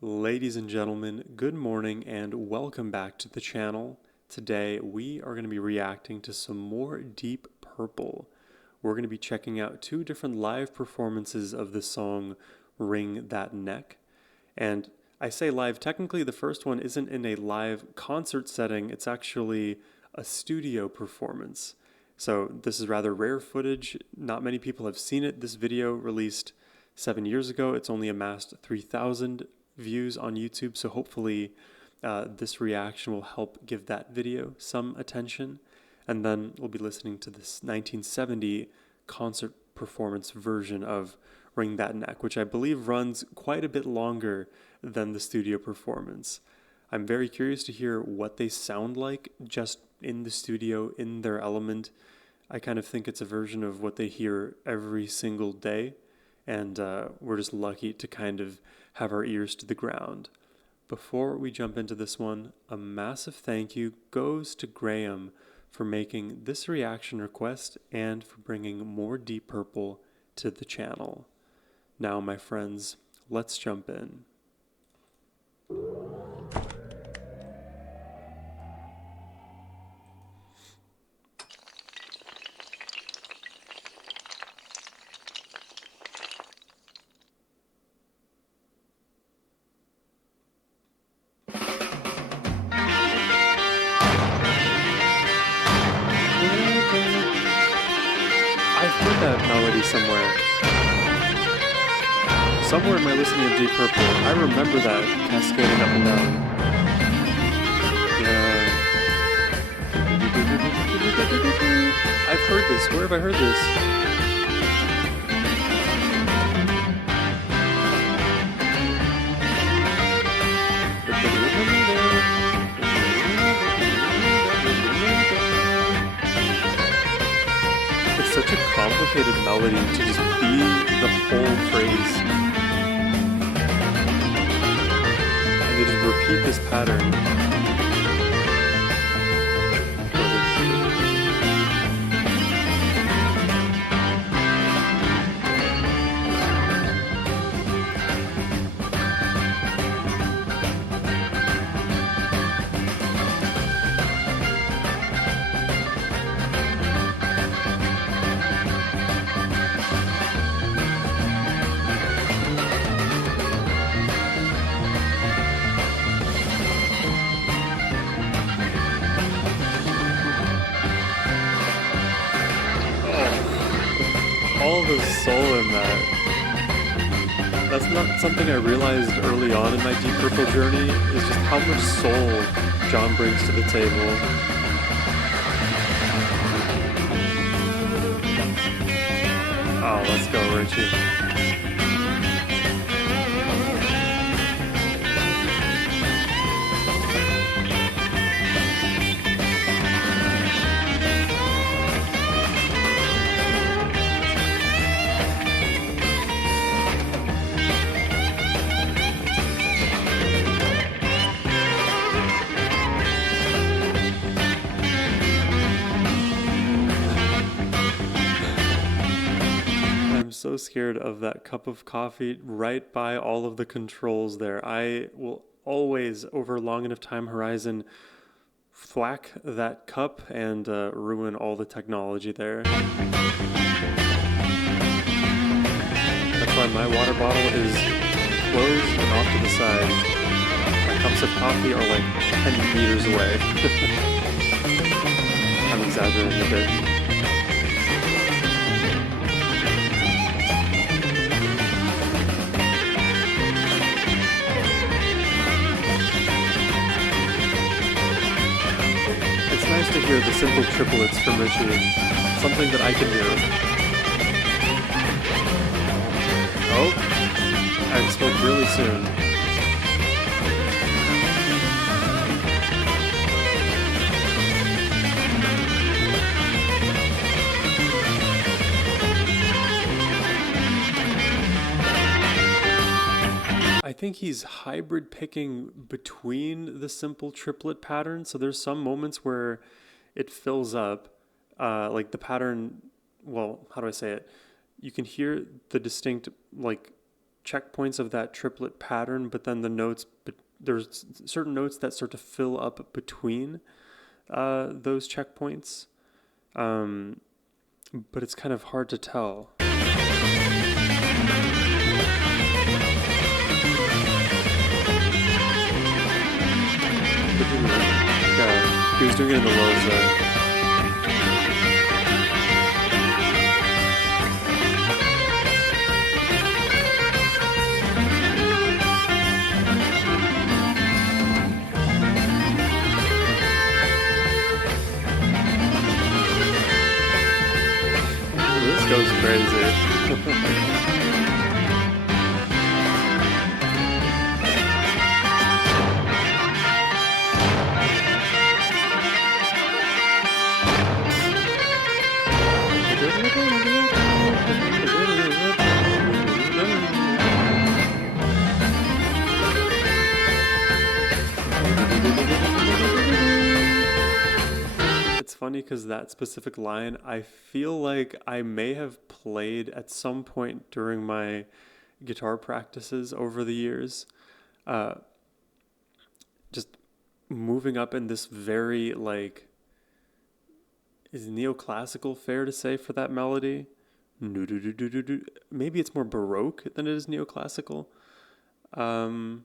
Ladies and gentlemen, good morning and welcome back to the channel. Today we are going to be reacting to some more Deep Purple. We're going to be checking out two different live performances of the song Wring That Neck. And I say live, technically the first one isn't in a live concert setting, it's actually a studio performance. So this is rather rare footage. Not many people have seen it. This video released 7 years ago. It's only amassed 3,000 views on YouTube, so hopefully this reaction will help give that video some attention. And then we'll be listening to this 1970 concert performance version of Wring That Neck, which I believe runs quite a bit longer than the studio performance. I'm very curious to hear what they sound like just in the studio, in their element. I kind of think it's a version of what they hear every single day, and we're just lucky to kind of have our ears to the ground. Before we jump into this one, a massive thank you goes to Graham for making this reaction request and for bringing more Deep Purple to the channel. Now, my friends, let's jump in. I've heard that melody somewhere. Somewhere in my listening of Deep Purple, I remember that cascading up and down. Yeah. I've heard this. Where have I heard this? It's such a complicated melody to just be the whole phrase. And they just repeat this pattern. All the soul in that. That's not something I realized early on in my Deep Purple journey, is just how much soul John brings to the table. Oh, let's go, Richie. I'm so scared of that cup of coffee right by all of the controls there. I will always, over long enough time horizon, thwack that cup and ruin all the technology there. That's why my water bottle is closed and off to the side. My cups of coffee are like 10 meters away. I'm exaggerating a bit. It's nice to hear the simple triplets from Richie, something that I can do. Oh, I spoke really soon. I think he's hybrid picking between the simple triplet pattern. So there's some moments where it fills up, like the pattern, well, how do I say it? You can hear the distinct, like, checkpoints of that triplet pattern, but then the notes, but there's certain notes that start to fill up between those checkpoints. But it's kind of hard to tell. Yeah, he was doing it in the lows there. This goes crazy. It's funny because that specific line, I feel like I may have played at some point during my guitar practices over the years. Uh, just moving up in this very, like, is neoclassical fair to say for that melody? Maybe it's more Baroque than it is neoclassical. Um,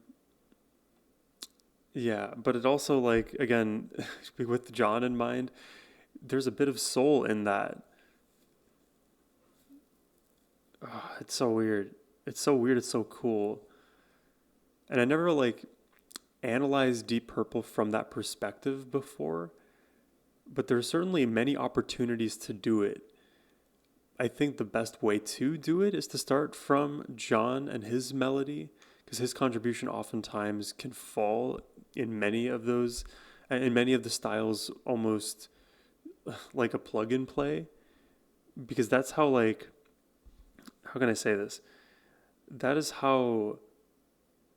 yeah, but it also, like, again, with John in mind, there's a bit of soul in that. Oh, it's so weird. It's so weird. It's so cool. And I never like analyzed Deep Purple from that perspective before, but there's certainly many opportunities to do it. I think the best way to do it is to start from John and his melody, because his contribution oftentimes can fall in many of those, in many of the styles, almost like a plug and play, because that's how, like, how can I say this? That is how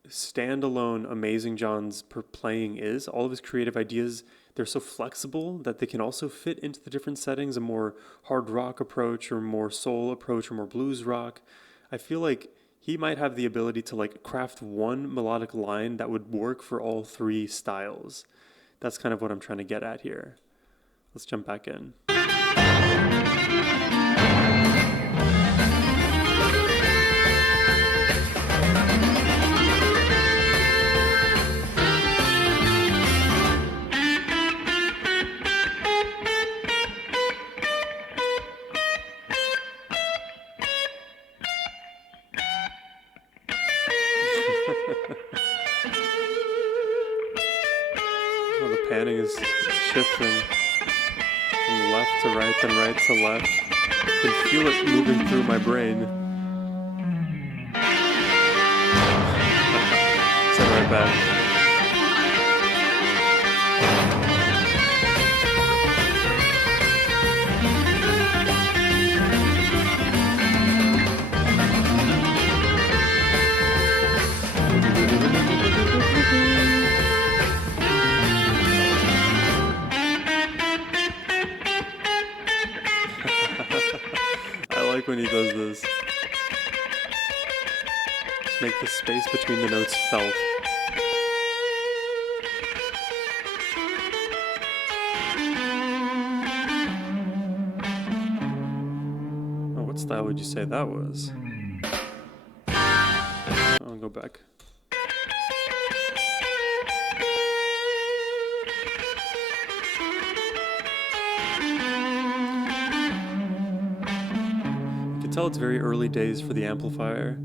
standalone Amazing John's playing is. All of his creative ideas, they're so flexible that they can also fit into the different settings, a more hard rock approach or more soul approach or more blues rock. I feel like he might have the ability to like craft one melodic line that would work for all three styles. That's kind of what I'm trying to get at here. Let's jump back in. Oh, the panning is shifting from left to right, then right to left. I can feel it moving through my brain. So right back. I like when he does this. Just make the space between the notes felt. Oh, what style would you say that was? I'll go back. You can tell it's very early days for the amplifier.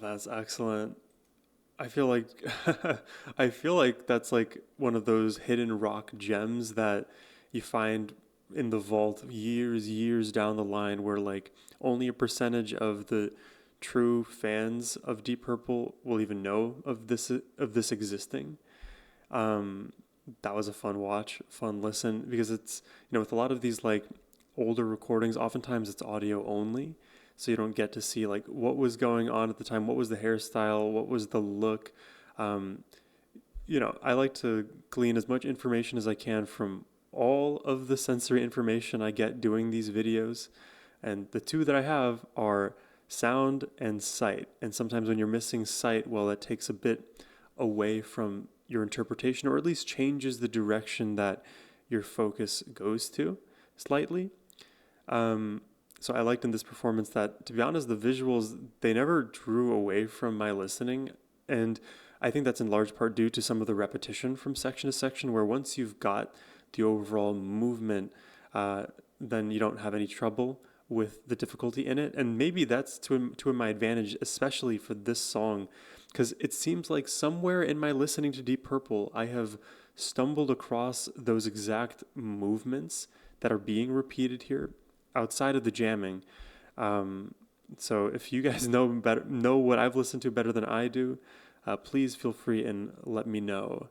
That's excellent. I feel like I feel like that's like one of those hidden rock gems that you find in the vault years down the line, where like only a percentage of the true fans of Deep Purple will even know of this existing. That was a fun watch, fun listen, because it's, with a lot of these like older recordings, oftentimes it's audio only. so you don't get to see like what was going on at the time, what was the hairstyle, what was the look. Um, I like to glean as much information as I can from all of the sensory information I get doing these videos. And the two that I have are sound and sight. And sometimes when you're missing sight, well, that takes a bit away from your interpretation, or at least changes the direction that your focus goes to slightly. So I liked in this performance that, to be honest, the visuals, they never drew away from my listening. And I think that's in large part due to some of the repetition from section to section, where once you've got the overall movement, then you don't have any trouble with the difficulty in it. And maybe that's to my advantage, especially for this song, because it seems like somewhere in my listening to Deep Purple, I have stumbled across those exact movements that are being repeated here outside of the jamming. So if you guys know what I've listened to better than I do, please feel free and let me know.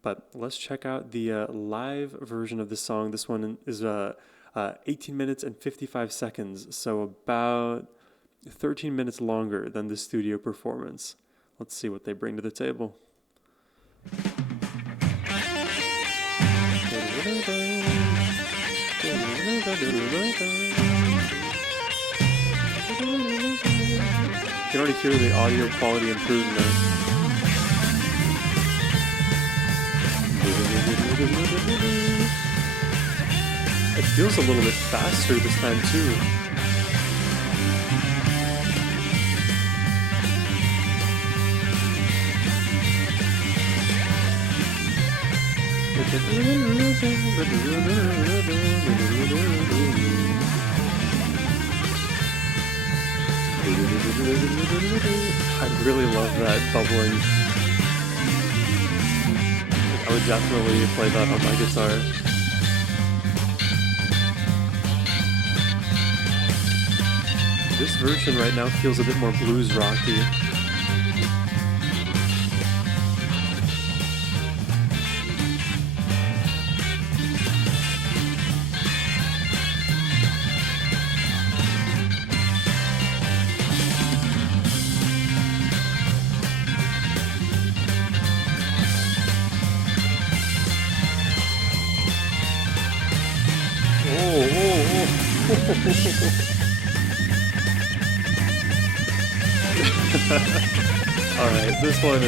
But let's check out the live version of this song. This one is 18 minutes and 55 seconds, so about 13 minutes longer than the studio performance. Let's see what they bring to the table. You can already hear the audio quality improvement. It feels a little bit faster this time too. I really love that bubbling. I would definitely play that on my guitar. This version right now feels a bit more blues rocky. All right, this one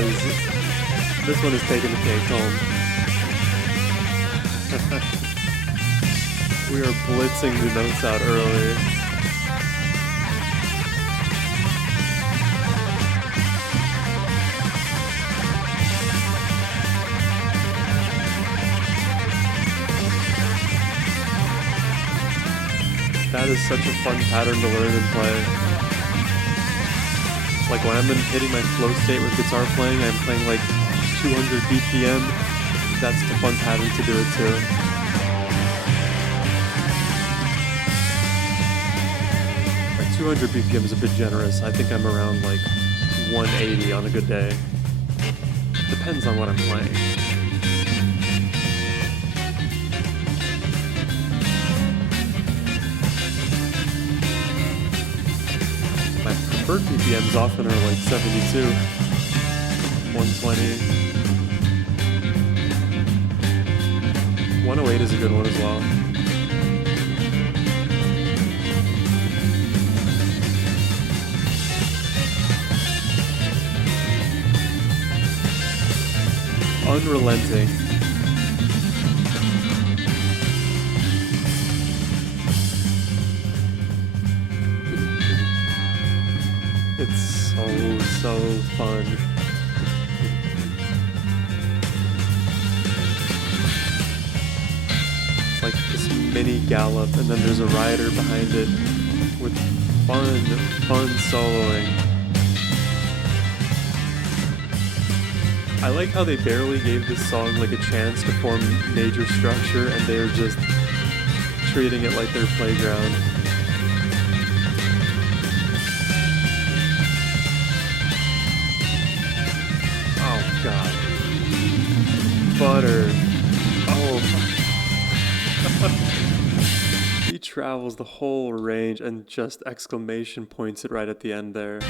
is taking the cake home. We are blitzing the notes out early. That is such a fun pattern to learn and play. Like when I'm hitting my flow state with guitar playing, I'm playing like 200 BPM. That's the fun pattern to do it too. Like 200 BPM is a bit generous. I think I'm around like 180 on a good day. Depends on what I'm playing. Preferred BPMs often are like 72, 120. 108 is a good one as well. Unrelenting. It's so fun. It's like this mini gallop, and then there's a rider behind it with fun soloing. I like how they barely gave this song like a chance to form major structure, and they're just treating it like their playground. God. Butter. Oh my. He travels the whole range and just exclamation points it right at the end there.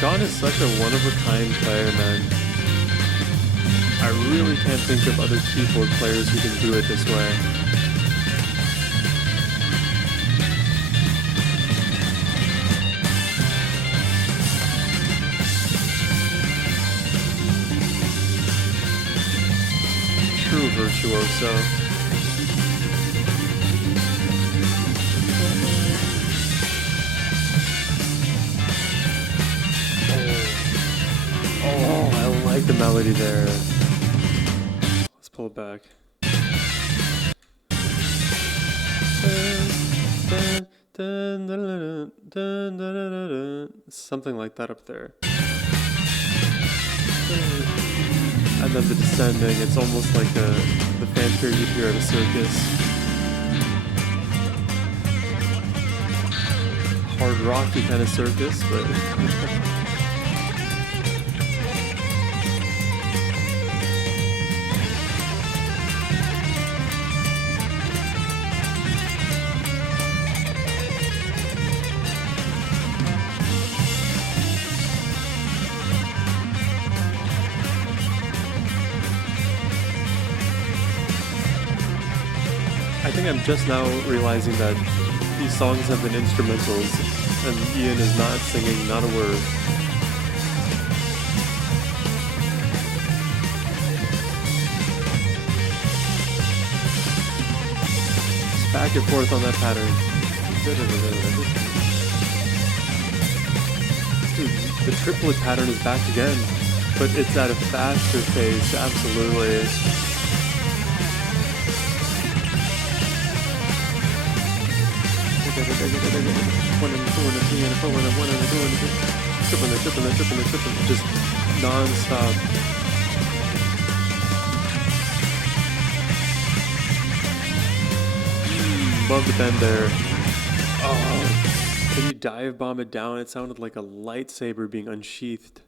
John is such a one-of-a-kind player, man. I really can't think of other keyboard players who can do it this way. True virtuoso. Oh, I like the melody there. Let's pull it back. Something like that up there. And then the descending, it's almost like the fanfare you'd hear at a circus. Hard rocky kind of circus, but... I think I'm just now realizing that these songs have been instrumentals and Ian is not singing, not a word. Just back and forth on that pattern. Dude, the triplet pattern is back again, but it's at a faster pace, absolutely. Tripping, just non-stop. Above the bend there. Oh, can you dive bomb it down? It sounded like a lightsaber being unsheathed.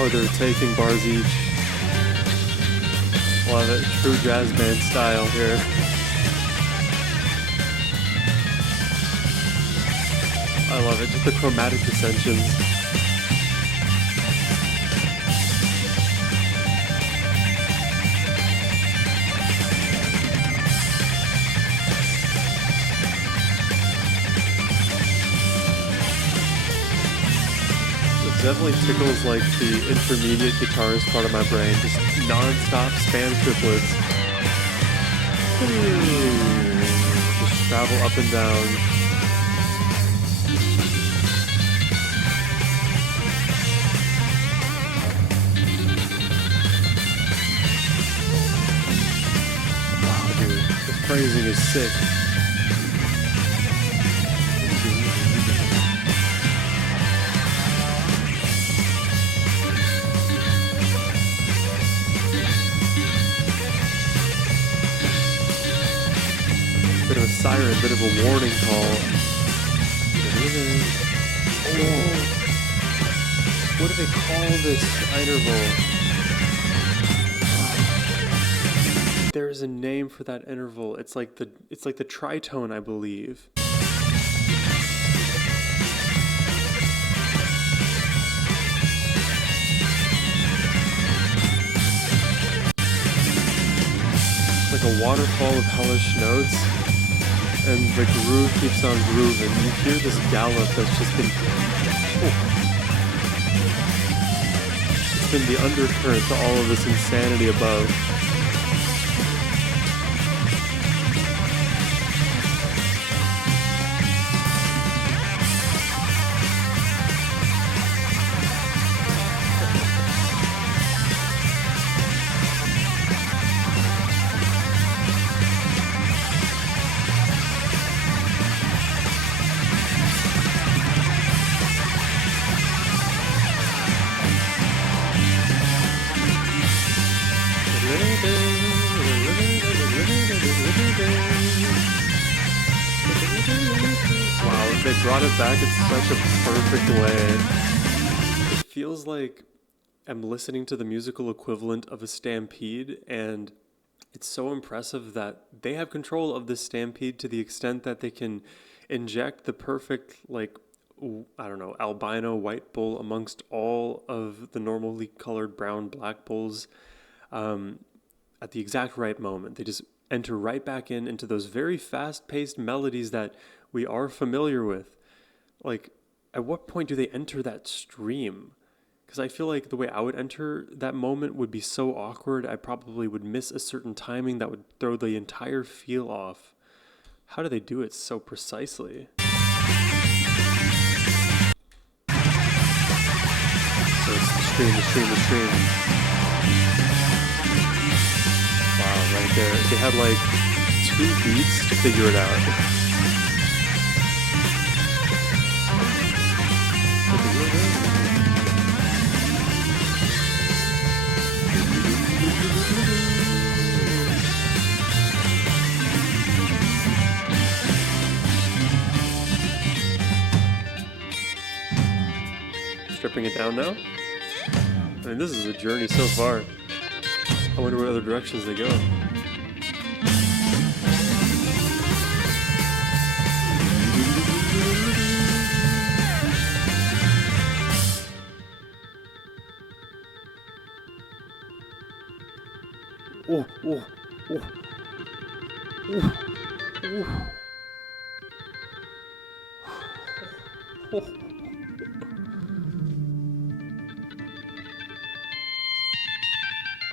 Oh, they're taking bars each. Love it. True jazz band style here. I love it. Just the chromatic dissensions. Definitely tickles like the intermediate guitarist part of my brain, just non-stop span triplets. Just travel up and down. Wow, dude, the phrasing is sick. Bit of a siren, bit of a warning call. Oh. What do they call this interval? There's a name for that interval. It's like the tritone, I believe. Like a waterfall of hellish notes. And the groove keeps on grooving. You hear this gallop that's just been... It's been the undercurrent to all of this insanity above. brought it back in such a perfect way. It feels like I'm listening to the musical equivalent of a stampede, and it's so impressive that they have control of this stampede to the extent that they can inject the perfect, like, I don't know, albino white bull amongst all of the normally colored brown black bulls um, at the exact right moment. They just enter right back into those very fast paced melodies that we are familiar with. Like, at what point do they enter that stream? Because I feel like the way I would enter that moment would be so awkward. I probably would miss a certain timing that would throw the entire feel off. How do they do it so precisely? So it's the stream, the stream, the stream. Wow, right there. They had like 2 beats to figure it out. Stripping it down now? I mean, this is a journey so far. I wonder what other directions they go. Oh, oh, oh, oh, oh, oh.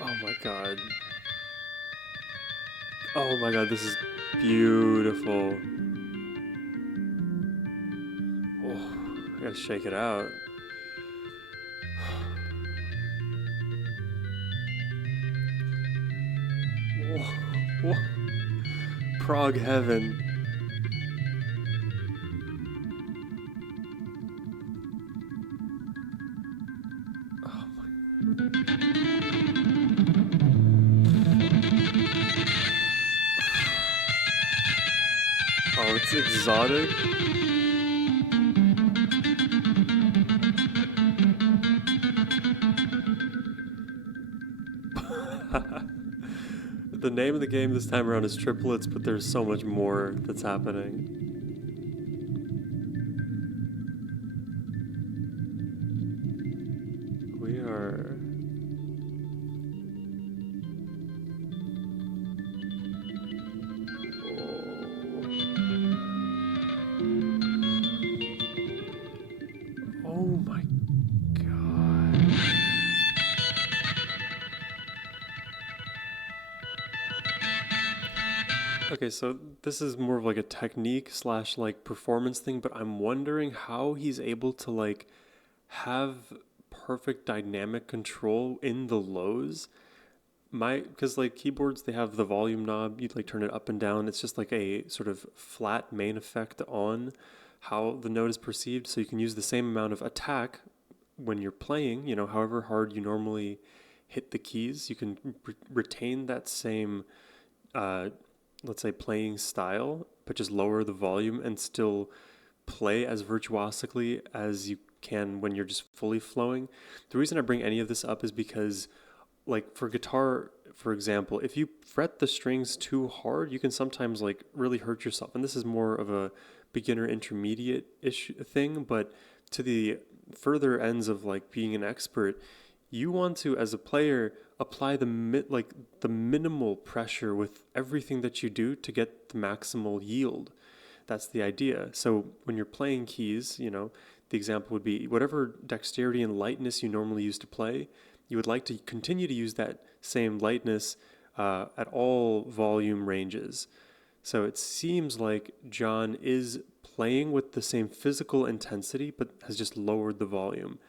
Oh my god. Oh my god, this is beautiful. Oh, I gotta shake it out. Oh, oh. Prague heaven. Oh my. Oh, it's exotic. The name of the game this time around is triplets, but there's so much more that's happening. We are... Oh my god. Okay, so this is more of like a technique slash like performance thing, but I'm wondering how he's able to like have perfect dynamic control in the lows. Because like keyboards, they have the volume knob, you'd like turn it up and down. It's just like a sort of flat main effect on how the note is perceived. So you can use the same amount of attack when you're playing, however hard you normally hit the keys, you can retain that same, uh, let's say, playing style, but just lower the volume and still play as virtuosically as you can when you're just fully flowing. The reason I bring any of this up is because, like, for guitar, for example, if you fret the strings too hard, you can sometimes like really hurt yourself. And this is more of a beginner intermediate ish thing, but to the further ends of like being an expert, you want to, as a player, apply the minimal pressure with everything that you do to get the maximal yield. That's the idea. So when you're playing keys, the example would be whatever dexterity and lightness you normally use to play, you would like to continue to use that same lightness at all volume ranges. So it seems like John is playing with the same physical intensity, but has just lowered the volume.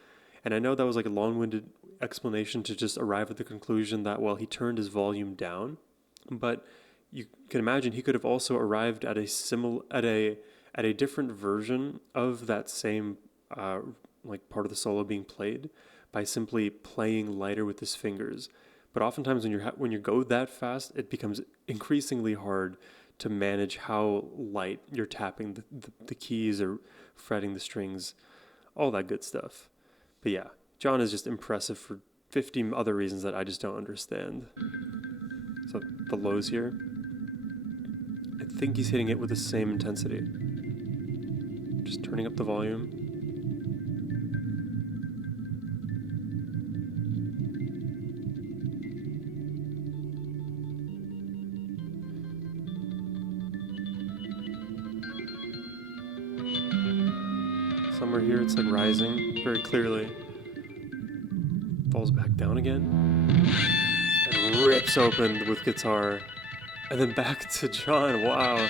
And I know that was like a long-winded explanation to just arrive at the conclusion that, well, he turned his volume down, but you can imagine he could have also arrived at a different version of that same like part of the solo being played by simply playing lighter with his fingers. But oftentimes when you go that fast, it becomes increasingly hard to manage how light you're tapping the keys or fretting the strings, all that good stuff. But yeah, John is just impressive for 50 other reasons that I just don't understand. So the lows here, I think he's hitting it with the same intensity. Just turning up the volume. Somewhere here it's like rising very clearly. Falls back down again. And rips open with guitar. And then back to John. Wow.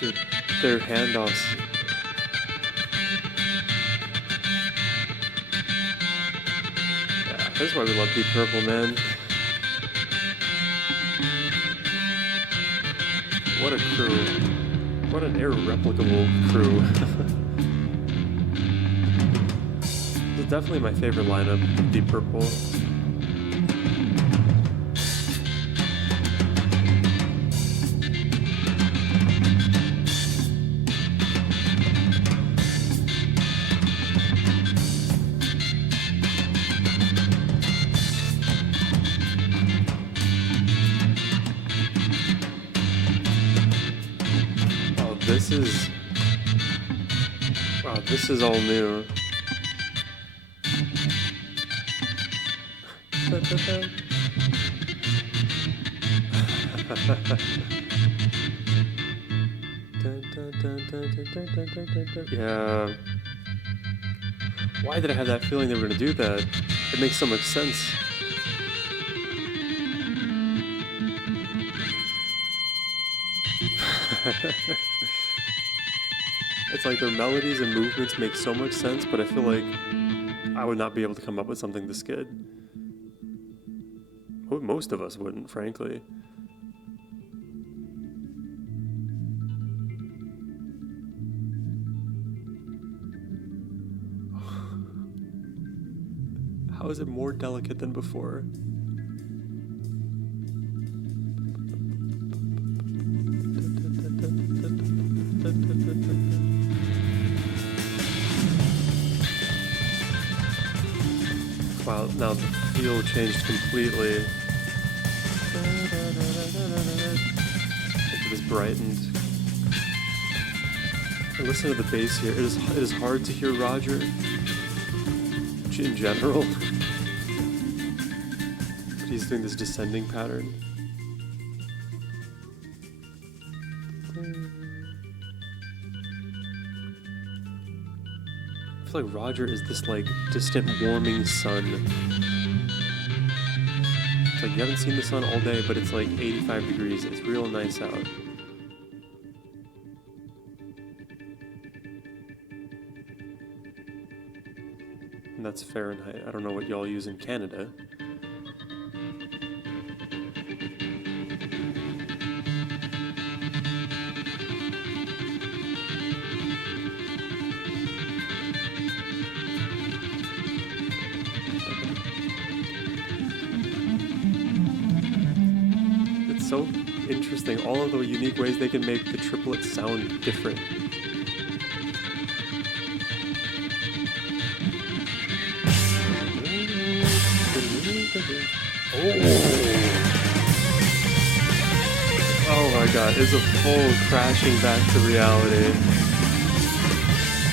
Dude, their handoffs. Yeah, that's why we love Deep Purple, man. What a crew. What an irreplicable crew. This is definitely my favorite lineup of Deep Purple. This is all new. Yeah. Why did I have that feeling they were going to do that? It makes so much sense. It's like their melodies and movements make so much sense, but I feel like I would not be able to come up with something this good. Most of us wouldn't, frankly. How is it more delicate than before? Wow, now the feel changed completely. It was brightened. And listen to the bass here. It is hard to hear Roger in general. But he's doing this descending pattern. I feel like Roger is this like distant warming sun. It's like you haven't seen the sun all day, but it's like 85 degrees. It's real nice out. And that's Fahrenheit. I don't know what y'all use in Canada. So interesting, all of the unique ways they can make the triplets sound different. Oh my god, it's a full crashing back to reality.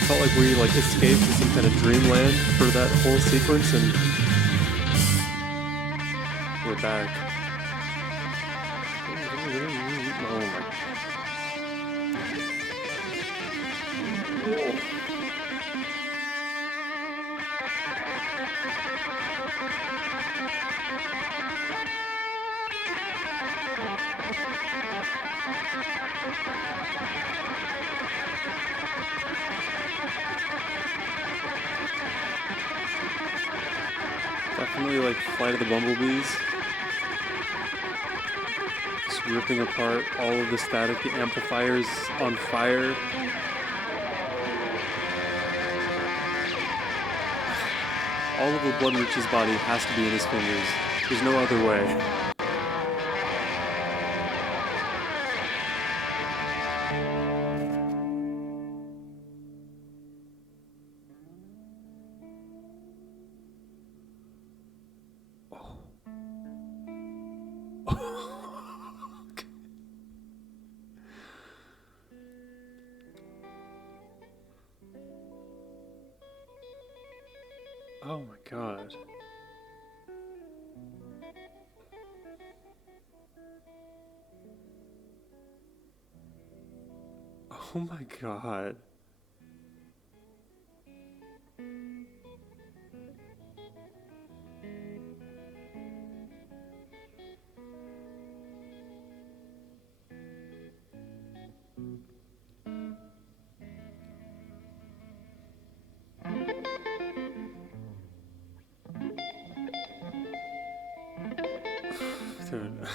Felt like we escaped to some kind of dreamland for that whole sequence, and we're back. Oh my. Whoa. Definitely like Flight of the Bumblebees. Just ripping apart all of the static, the amplifiers on fire. All of the Blood Rich's body has to be in his fingers. There's no other way. Oh my god. Oh my god. Dude.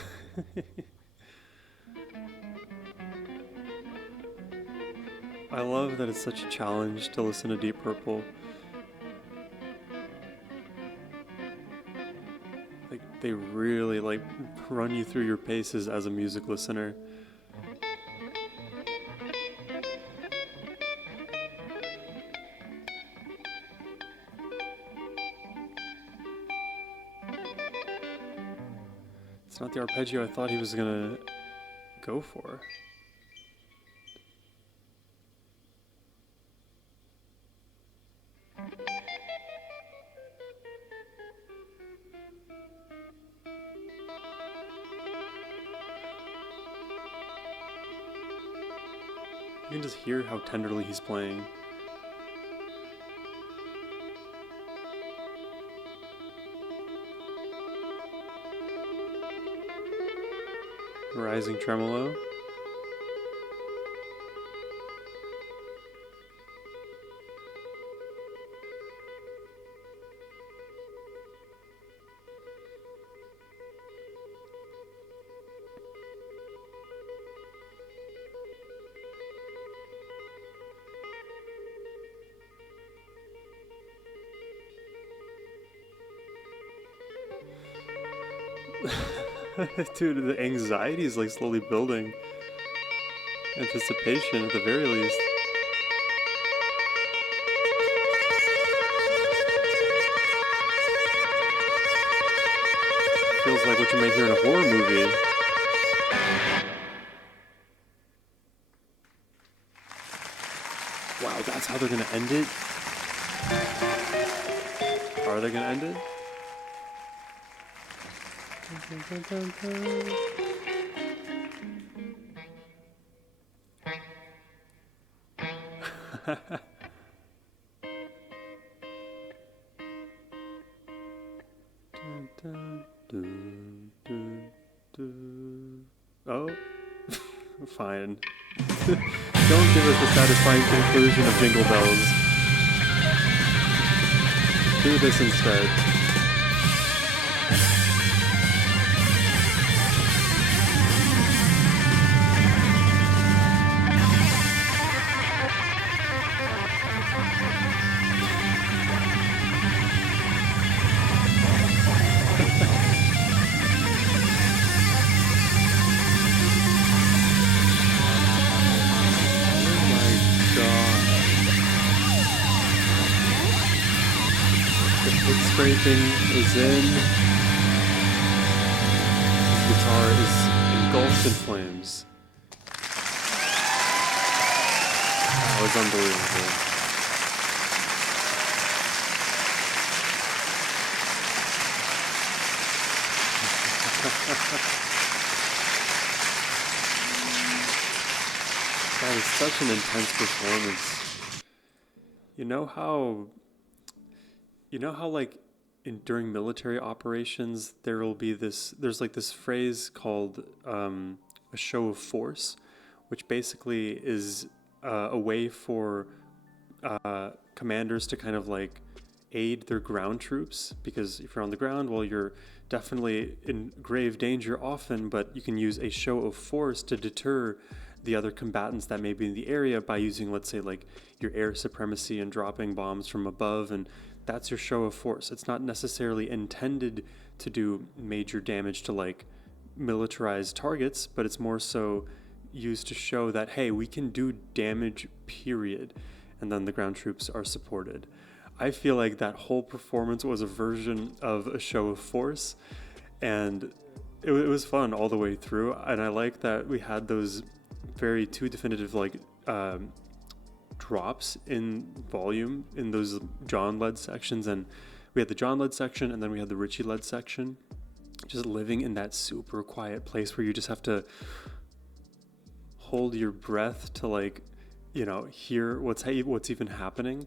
I love that it's such a challenge to listen to Deep Purple. Like, they really, like, run you through your paces as a music listener. It's not the arpeggio I thought he was gonna go for. You can just hear how tenderly he's playing. Rising tremolo. Dude, the anxiety is like slowly building. Anticipation at the very least. Feels like what you might hear in a horror movie. Wow, that's how they're gonna end it? Are they gonna end it? Dun, dun, dun, dun. Dun, dun, dun, dun, dun. Oh, fine. Don't give us the satisfying conclusion of Jingle Bells. Do this instead. Scraping is in. His guitar is engulfed in flames. That was unbelievable. That is such an intense performance. You know how like during military operations there will be there's like this phrase called a show of force, which basically is a way for commanders to kind of like aid their ground troops, because if you're on the ground, well, you're definitely in grave danger often, but you can use a show of force to deter the other combatants that may be in the area by using, let's say, like your air supremacy and dropping bombs from above, and that's your show of force. It's not necessarily intended to do major damage to like militarized targets, but it's more so used to show that, hey, we can do damage, period. And then the ground troops are supported. I feel like that whole performance was a version of a show of force, and it was fun all the way through. And I like that we had those very two definitive like drops in volume in those John led sections, and we had the John led section and then we had the Richie led section, just living in that super quiet place where you just have to hold your breath to like, you know, hear what's even happening.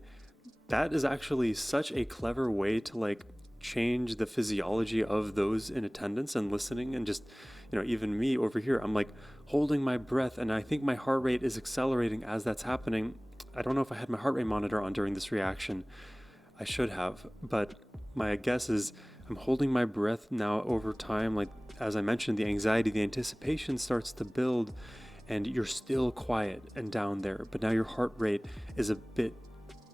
That is actually such a clever way to like change the physiology of those in attendance and listening. And just, you know, even me over here, I'm like holding my breath and I think my heart rate is accelerating as that's happening. I don't know if I had my heart rate monitor on during this reaction. I should have, but my guess is I'm holding my breath now over time. Like, as I mentioned, the anxiety, the anticipation starts to build, and you're still quiet and down there, but now your heart rate is a bit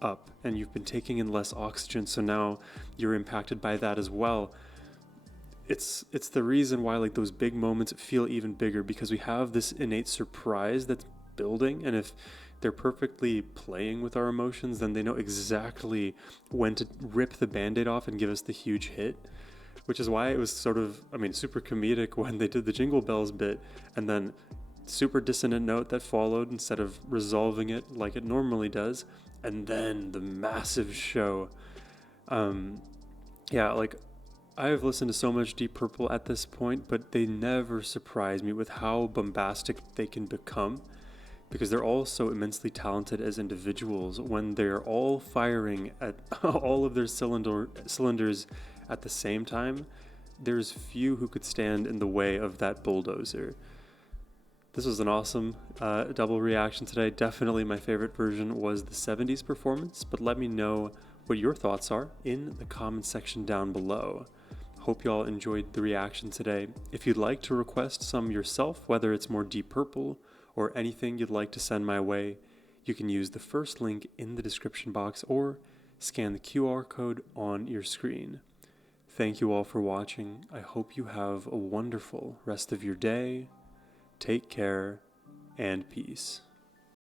up and you've been taking in less oxygen, so now you're impacted by that as well. It's the reason why like those big moments feel even bigger, because we have this innate surprise that's building, and if they're perfectly playing with our emotions, then they know exactly when to rip the band-aid off and give us the huge hit, which is why it was sort of, I mean, super comedic when they did the Jingle Bells bit and then super dissonant note that followed instead of resolving it like it normally does, and then the massive show. Yeah, like I've listened to so much Deep Purple at this point, but they never surprise me with how bombastic they can become, because they're all so immensely talented as individuals. When they're all firing at all of their cylinders at the same time, there's few who could stand in the way of that bulldozer. This was an awesome double reaction today. Definitely my favorite version was the 70s performance, but let me know what your thoughts are in the comment section down below. Hope you all enjoyed the reaction today. If you'd like to request some yourself, whether it's more Deep Purple or anything you'd like to send my way, you can use the first link in the description box or scan the QR code on your screen. Thank you all for watching. I hope you have a wonderful rest of your day. Take care and peace.